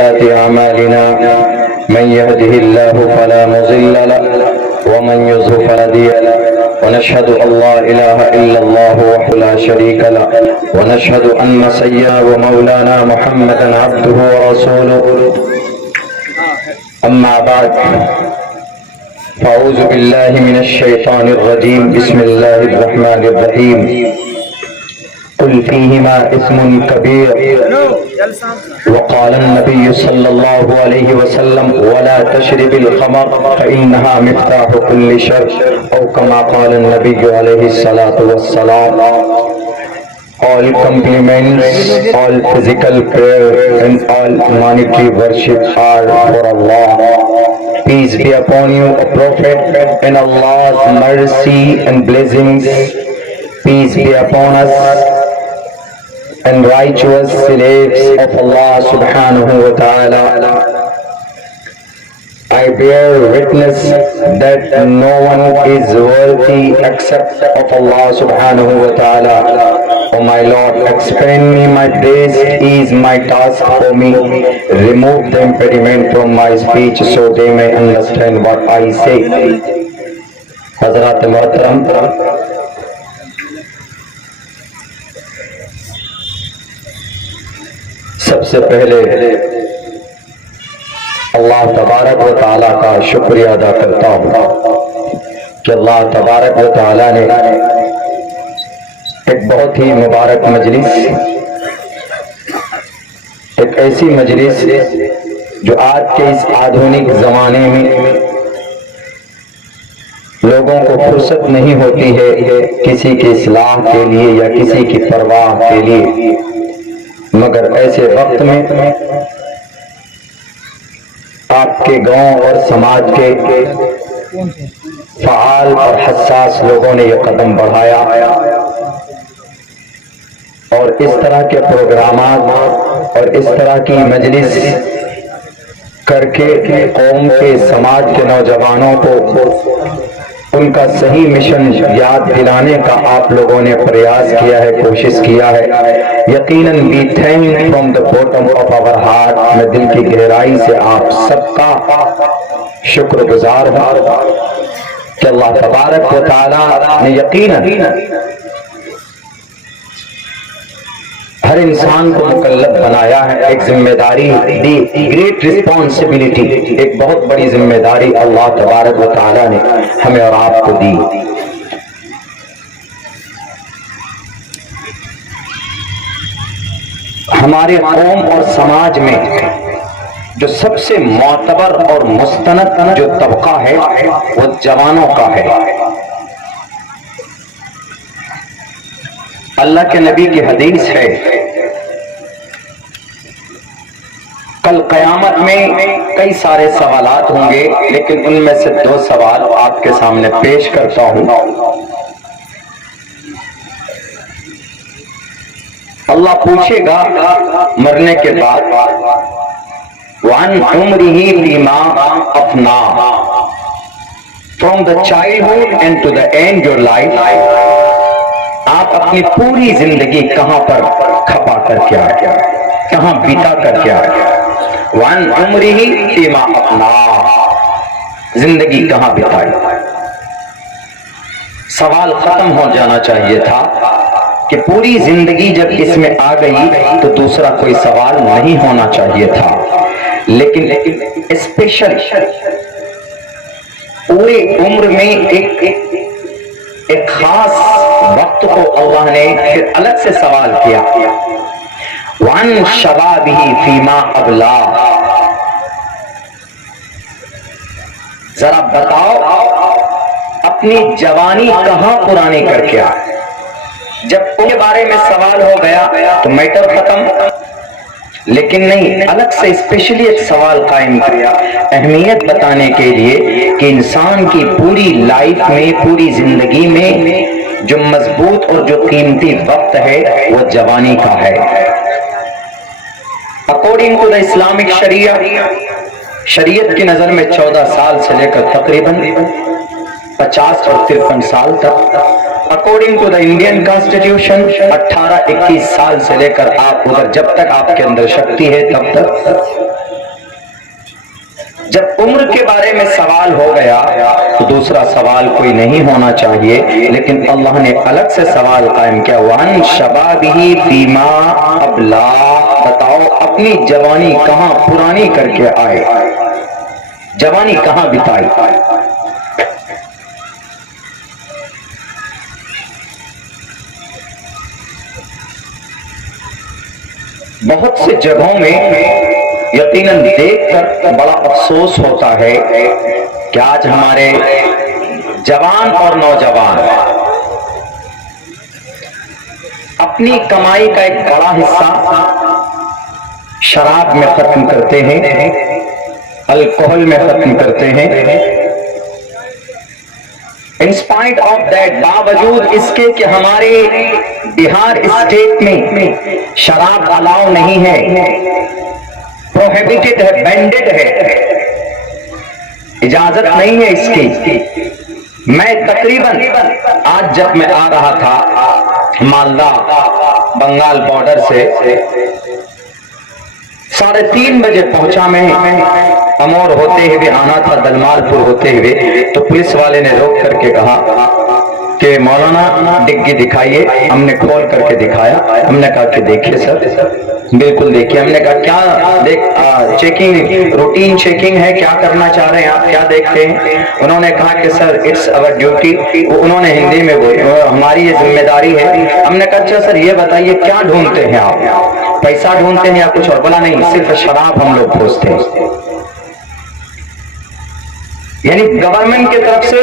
وسيئات أعمالنا من يهده الله فلا مضل له ومن يضلل فلا هادي له ونشهد أن لا إله إلا الله وحده لا شريك له ونشهد أن سيدنا ومولانا محمدا عبده ورسوله أما بعد فأعوذ بالله من الشيطان الرجيم بسم الله الرحمن الرحيم قل فيهما إثم كبير وقال النبي صلى الله عليه وسلم ولا تشرب الخمر فإنها مفتاح كل شر أو كما قال النبي عليه الصلاة والسلام. All compliments, all physical prayer and all monetary worship are for Allah. Peace be upon you, O Prophet, and Allah's mercy and blessings. Peace be upon us and righteous slaves of Allah subhanahu wa ta'ala. I bear witness that no one is worthy except of Allah subhanahu wa ta'ala. O my Lord, expand me my days, ease my task for me, remove the impediment from my speech so they may understand what I say. Hazrat Muhtaram, سب سے پہلے اللہ تبارک و تعالیٰ کا شکریہ ادا کرتا ہوں کہ اللہ تبارک و تعالیٰ نے ایک بہت ہی مبارک مجلس، ایک ایسی مجلس جو آج کے اس آدھونک زمانے میں لوگوں کو فرصت نہیں ہوتی ہے کسی کی اصلاح کے لیے یا کسی کی پرواہ کے لیے، مگر ایسے وقت میں آپ کے گاؤں اور سماج کے فعال اور حساس لوگوں نے یہ قدم بڑھایا اور اس طرح کے پروگرامات اور اس طرح کی مجلس کر کے قوم کے سماج کے نوجوانوں کو ان کا صحیح مشن یاد دلانے کا آپ لوگوں نے پریاس کیا ہے، کوشش کیا ہے. یقیناً we thank from the bottom of our heart. میں دل کی گہرائی سے آپ سب کا شکر گزار ہوں کہ اللہ تبارک و تعالیٰ نے یقیناً ہر انسان کو مکلف بنایا ہے، ایک ذمہ داری دی، گریٹ رسپانسبلٹی، ایک بہت بڑی ذمہ داری اللہ تبارک و تعالیٰ نے ہمیں اور آپ کو دی. ہمارے قوم اور سماج میں جو سب سے معتبر اور مستند جو طبقہ ہے وہ جوانوں کا ہے. اللہ کے نبی کی حدیث ہے کل قیامت میں کئی سارے سوالات ہوں گے، لیکن ان میں سے 2 سوال آپ کے سامنے پیش کرتا ہوں. اللہ پوچھے گا مرنے کے بعد وَعَنْ عُمْرِهِ فِيمَا أَفْنَاهُ, from the childhood and to the end your life, آپ اپنی پوری زندگی کہاں پر کھپا کر کے آئے، کہاں بتا کر کے آئے. وَعَنْ عُمْرِهِ فِيمَا أَفْنَاهُ, زندگی کہاں بتائی. سوال ختم ہو جانا چاہیے تھا کہ پوری زندگی جب اس میں آ گئی تو دوسرا کوئی سوال نہیں ہونا چاہیے تھا، لیکن اسپیشل پورے عمر میں ایک خاص وقت کو اللہ نے پھر الگ سے سوال کیا. وَعَنْ شَبَابِهِ فِيمَا أَبْلَاهُ, ذرا بتاؤ اپنی جوانی کہاں پرانی کر کے آئے. جب ان کے بارے میں سوال ہو گیا تو میٹر ختم، لیکن نہیں، الگ سے اسپیشلی ایک سوال قائم کیا اہمیت بتانے کے لیے کہ انسان کی پوری لائف میں، پوری زندگی میں جو مضبوط اور جو قیمتی وقت ہے وہ جوانی کا ہے. اکارڈنگ ٹو دا اسلامک شریعت کی نظر میں 14 سال سے لے کر تقریباً 50 اور 53 سال تک، according to the Indian constitution 18-21 سال سے لے کر آپ ادھر جب تک آپ کے اندر شکتی ہے تب تک جب عمر کے بارے میں سوال ہو گیا تو دوسرا سوال کوئی نہیں ہونا چاہیے، لیکن اللہ نے الگ سے سوال قائم کیا، وَعَنْ شَبَابِهِ فِيمَا أَبْلَى، بتاؤ اپنی جوانی کہاں پرانی کر کے آئے، جوانی کہاں بتائی۔ بہت سے جگہوں میں یقیناً دیکھ کر بڑا افسوس ہوتا ہے کہ آج ہمارے جوان اور نوجوان اپنی کمائی کا ایک بڑا حصہ شراب میں ختم کرتے ہیں، الکوہل میں ختم کرتے ہیں۔ انسپائٹ آف دیٹ، باوجود اس کے کہ ہمارے بہار اسٹیٹ میں شراب الاؤ نہیں ہے، پروہیبٹڈ ہے، بینڈڈ ہے، اجازت نہیں ہے اس کی۔ میں تقریباً آج جب میں آ رہا تھا مالدہ بنگال بارڈر سے 3:30 بجے پہنچا، میں امور ہوتے ہوئے آنا تھا، دلمال پور ہوتے ہوئے، تو پولیس والے نے روک کر کے کہا کہ مولانا ڈگی دکھائیے۔ ہم نے کھول کر کے دکھایا، ہم نے کہا کہ دیکھیے سر، بالکل دیکھیے۔ ہم نے کہا کیا چیکنگ، روٹین چیکنگ ہے، کیا کرنا چاہ رہے ہیں آپ، کیا دیکھتے ہیں؟ انہوں نے کہا کہ سر اٹس اور ڈیوٹی، انہوں نے ہندی میں بولی، ہماری یہ ذمہ داری ہے۔ ہم نے کہا اچھا سر یہ بتائیے کیا ڈھونڈتے ہیں آپ، پیسہ ڈھونڈتے ہیں یا کچھ اور؟ بولا نہیں، صرف شراب ہم لوگ پوچھتے ہیں۔ یعنی گورنمنٹ کی طرف سے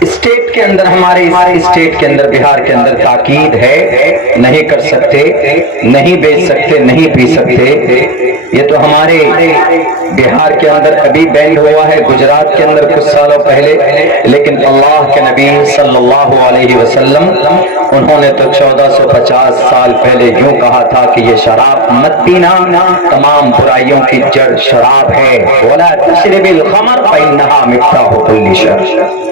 اسٹیٹ کے اندر، ہمارے اسٹیٹ کے اندر، بہار کے اندر تاکید ہے، نہیں کر سکتے، نہیں بیچ سکتے، نہیں پی سکتے۔ یہ تو ہمارے بہار کے اندر ابھی بین ہوا ہے، گجرات کے اندر کچھ سالوں پہلے، لیکن اللہ کے نبی صلی اللہ علیہ وسلم انہوں نے تو 1450 سال پہلے یوں کہا تھا کہ یہ شراب مت پینا، تمام برائیوں کی جڑ شراب ہے، وَلَا تَشْرِبِ الْخَمْرَ فَإِنَّهَا مِفْتَاحُ كُلِّ شَرٍّ۔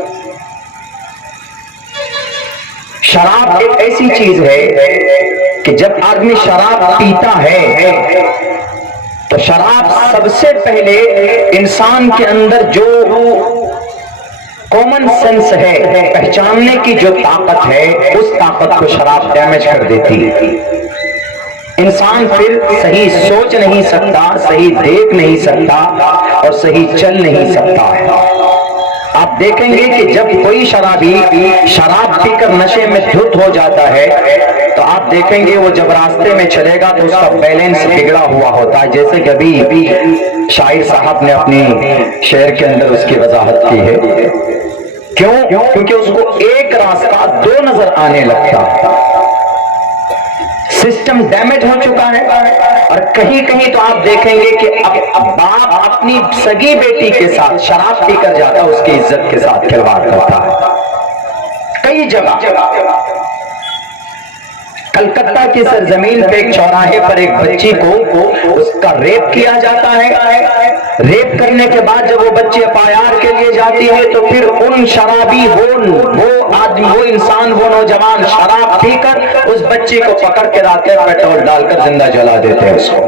شراب ایک ایسی چیز ہے کہ جب آدمی شراب پیتا ہے تو شراب سب سے پہلے انسان کے اندر جو کامن سینس ہے، پہچاننے کی جو طاقت ہے، اس طاقت کو شراب ڈیمیج کر دیتی ہے۔ انسان پھر صحیح سوچ نہیں سکتا، صحیح دیکھ نہیں سکتا اور صحیح چل نہیں سکتا ہے۔ آپ دیکھیں گے کہ جب کوئی شرابی شراب پی کر نشے میں دھت ہو جاتا ہے تو آپ دیکھیں گے وہ جب راستے میں چلے گا تو اس کا بیلنس بگڑا ہوا ہوتا ہے، جیسے کہ ابھی شاعر صاحب نے اپنی شعر کے اندر اس کی وضاحت کی ہے۔ کیوں؟ کیونکہ اس کو ایک راستہ دو نظر آنے لگتا ہے، سسٹم ڈیمیج ہو چکا ہے۔ اور کہیں کہیں تو آپ دیکھیں گے کہ اب باپ اپنی سگی بیٹی کے ساتھ شراب پی کر جاتا، اس کی عزت کے ساتھ کھلواڑ کرتا ہے۔ کئی جگہ کلکتہ کی سرزمین پہ ایک چوراہے پر ایک بچی کو اس کا ریپ کیا جاتا ہے۔ ریپ کرنے کے بعد جب وہ بچی FIR کے لیے جاتی ہے تو پھر ان شرابی وہ آدمی، وہ انسان، وہ نوجوان شراب پی کر اس بچی کو پکڑ کے رات میں پیٹرول ڈال کر زندہ جلا دیتے ہیں اس کو۔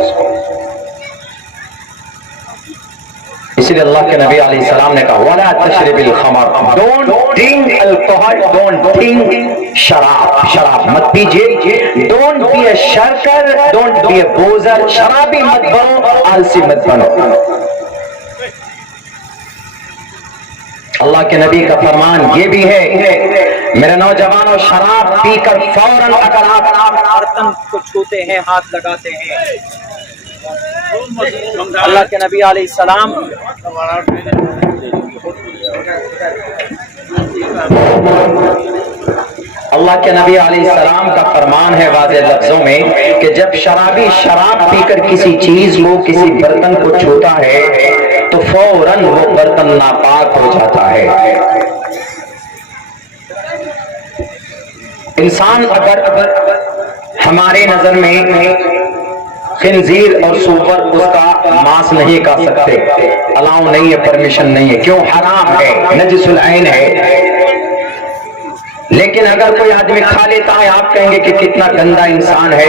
اسی لیے اللہ کے نبی علیہ السلام نے کہا وَلَا تَشْرِبِ الْخَمْرَ، don't drink alcohol, don't drink شراب، شراب مت پیجئے۔ Don't be a shirker, don't be a boozer, شرابی مت بنو، آلسی مت بنو۔ اللہ کے نبی کا فرمان یہ بھی ہے، میرے نوجوانوں شراب پی کر فوراً اگر آپ برتن کو چھوتے ہیں، ہاتھ لگاتے ہیں، اللہ کے نبی علیہ السلام کا فرمان ہے واضح لفظوں میں کہ جب شرابی شراب پی کر کسی چیز کو، کسی برتن کو چھوتا ہے تو فوراً وہ برتن ناپاک ہو جاتا ہے۔ انسان اگر ہمارے نظر میں خنزیر اور سور اس کا ماس نہیں کھا سکتے، الاؤ نہیں ہے، پرمیشن نہیں ہے، کیوں؟ حرام ہے، نجس العین ہے۔ لیکن اگر کوئی آدمی کھا لیتا ہے، آپ کہیں گے کہ کتنا گندا انسان ہے،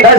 10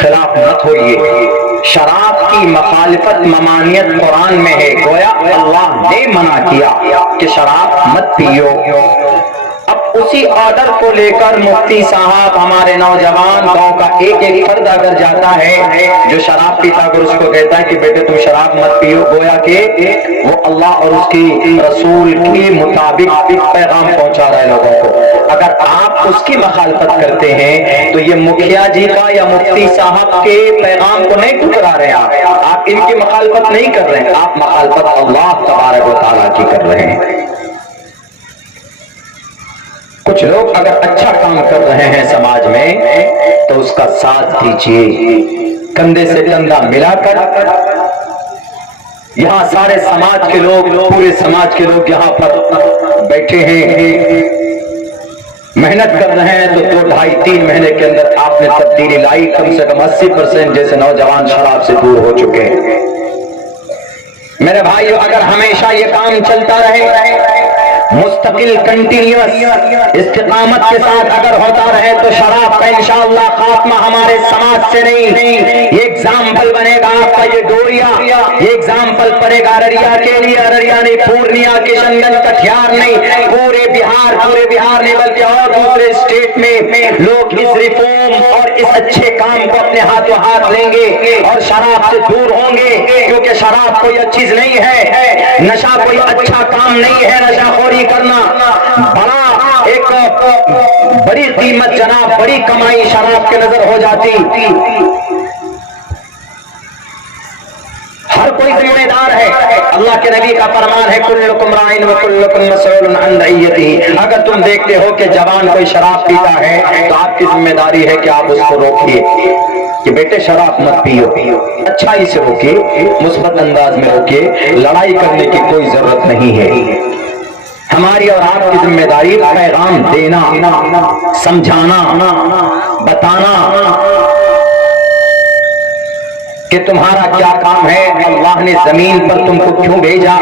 خلاف مت ہوئیے. شراب کی مخالفت ممانعت قرآن میں ہے. گویا اللہ نے منع کیا کہ شراب مت پیو. اب اسی آرڈر کو لے کر مفتی صاحب ہمارے نوجوان گاؤں کا ایک ایک فرد اگر جاتا ہے جو شراب پیتا اگر اس کو کہتا ہے کہ بیٹے تم شراب مت پیو، گویا کہ وہ اللہ اور اس کی رسول کے مطابق پیغام پہنچا رہا ہے لوگوں کو. اگر آپ اس کی مخالفت کرتے ہیں تو یہ مکھیا جی کا یا مفتی صاحب کے پیغام کو نہیں ٹھکرا رہے ہیں، آپ ان کی مخالفت نہیں کر رہے ہیں، آپ مخالفت اللہ تبارک و تعالیٰ کی کر رہے ہیں. کچھ لوگ اگر اچھا کام کر رہے ہیں سماج میں تو اس کا ساتھ دیجیے، کندھے سے کندھا ملا کر. یہاں سارے سماج کے لوگ، پورے سماج کے لوگ یہاں پر بیٹھے ہیں، محنت کر رہے ہیں، تو 2 ڈھائی 3 مہینے کے اندر آپ نے تبدیلی لائی. کم سے کم 80% جیسے نوجوان شراب سے دور ہو چکے ہیں. میرے بھائیو، اگر ہمیشہ یہ کام چلتا رہے، مستقل کنٹینیوس استقامت کے ساتھ اگر ہوتا رہے، تو شراب کا انشاءاللہ خاتمہ ہمارے سماج سے نہیں. یہ ایگزامپل بنے گا آپ کا یہ ڈوریا، یہ ایگزامپل پڑے گا ارریا کے لیے. ارریا نہیں، پورنیا، کشن گنج، کٹیہار نہیں، پورے بہار نہیں بلکہ اور دوسرے اسٹیٹ میں لوگ اس ریفارم اور اس اچھے کام کو اپنے ہاتھوں ہاتھ لیں گے اور شراب سے دور ہوں گے. کیونکہ شراب کوئی اچھی چیز نہیں ہے، نشہ کوئی اچھا کام نہیں ہے. نشہ خوری کرنا بڑا ایک بڑی قیمت جناب، بڑی کمائی شراب کے نظر ہو جاتی. ہر کوئی ذمہ دار ہے. اللہ کے نبی کا فرمان ہے کلکم راعٍ وکلکم مسئول عن رعیتہ. اگر تم دیکھتے ہو کہ جوان کوئی شراب پیتا ہے تو آپ کی ذمہ داری ہے کہ آپ اس کو روکیے کہ بیٹے شراب مت پیو، اچھائی سے روکیے، مثبت انداز میں روکیے. لڑائی کرنے کی کوئی ضرورت نہیں ہے. ہماری اور آپ کی ذمہ داری پیغام دینا، سمجھانا، بتانا کہ تمہارا کیا کام ہے، اللہ نے زمین پر تم کو کیوں بھیجا،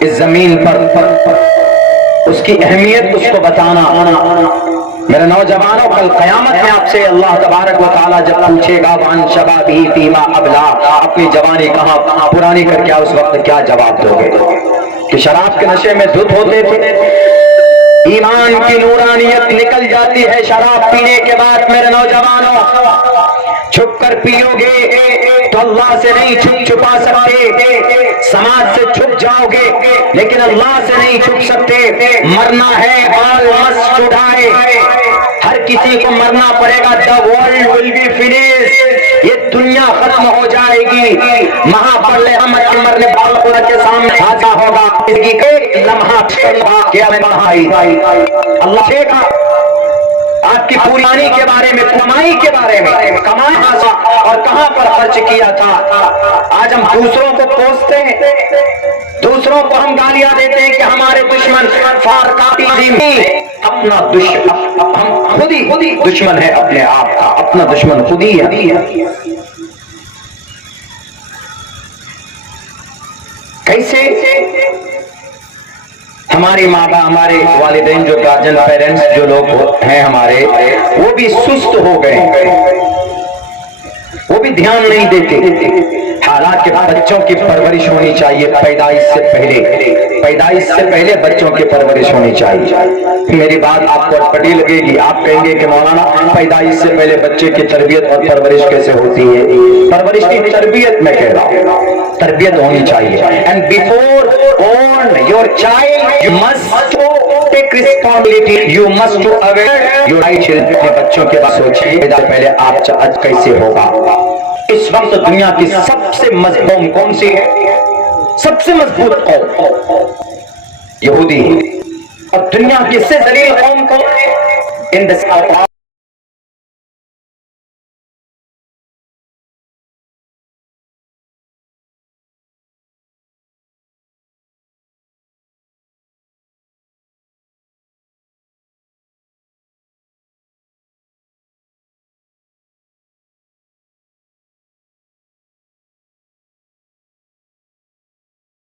اس زمین پر اس کی اہمیت اس کو بتانا. میرے نوجوانوں، کل قیامت میں آپ سے اللہ تبارک و تعالیٰ جب پوچھے گا وان شبابہ فیما ابلا، اپنی جوانی کہاں پرانی کر کے اس وقت کیا جواب دو گے؟ کہ شراب کے نشے میں دھت ہوتے تھے، ایمان کی نورانیت نکل جاتی ہے شراب پینے کے بعد. میرے نوجوانوں، چھپ کر پیو گے تو اللہ سے نہیں چھپا سکتے، سماج سے چھپ جاؤ گے لیکن اللہ سے نہیں چھپ سکتے. مرنا ہے all must to die، ہر کسی کو مرنا پڑے گا. the world will be finished، یہ دنیا ختم ہو جائے گی. مہا پرلے ہمت کے مرنے والوں کے سامنے حاضر ہوگا. اس کی ایک لمحہ کیا میں بڑھائی اللہ سے کا آپ کی پورانی کے بارے میں، کمائی کے بارے میں، کمایا تھا اور کہاں پر خرچ کیا تھا. آج ہم دوسروں کو کوستے ہیں، دوسروں کو ہم گالیاں دیتے ہیں کہ ہمارے دشمن اپنا دشمن، ہم خود ہی دشمن ہے اپنے آپ کا، اپنا دشمن خود ہی ہے. کیسے؟ ہماری ماں باپ، ہمارے والدین جو گارجن پیرنٹس جو لوگ ہیں ہمارے، وہ بھی سست ہو گئے، وہ بھی دھیان نہیں دیتے. حالانکہ بچوں کی پرورش ہونی چاہیے پیدائش سے پہلے بچوں کی پرورش ہونی چاہیے. میری بات آپ کو اٹپٹی لگے گی، آپ کہیں گے کہ مولانا پیدائش سے پہلے بچے کی تربیت اور پرورش کیسے ہوتی ہے؟ پرورش کی تربیت میں کہہ رہا ہوں، تربیت ہونی چاہیے. And before born your child you must take responsibility, you must aware your children. اپنے بچوں کے بارے میں سوچیے پہلے آپ آج کیسے ہوگا. اس وقت دنیا کی سب سے مضبوط قوم کون سی ہے؟ سب سے مضبوط قوم یہودی ہے. اور دنیا کی سے ذلیل قوم کون ہے؟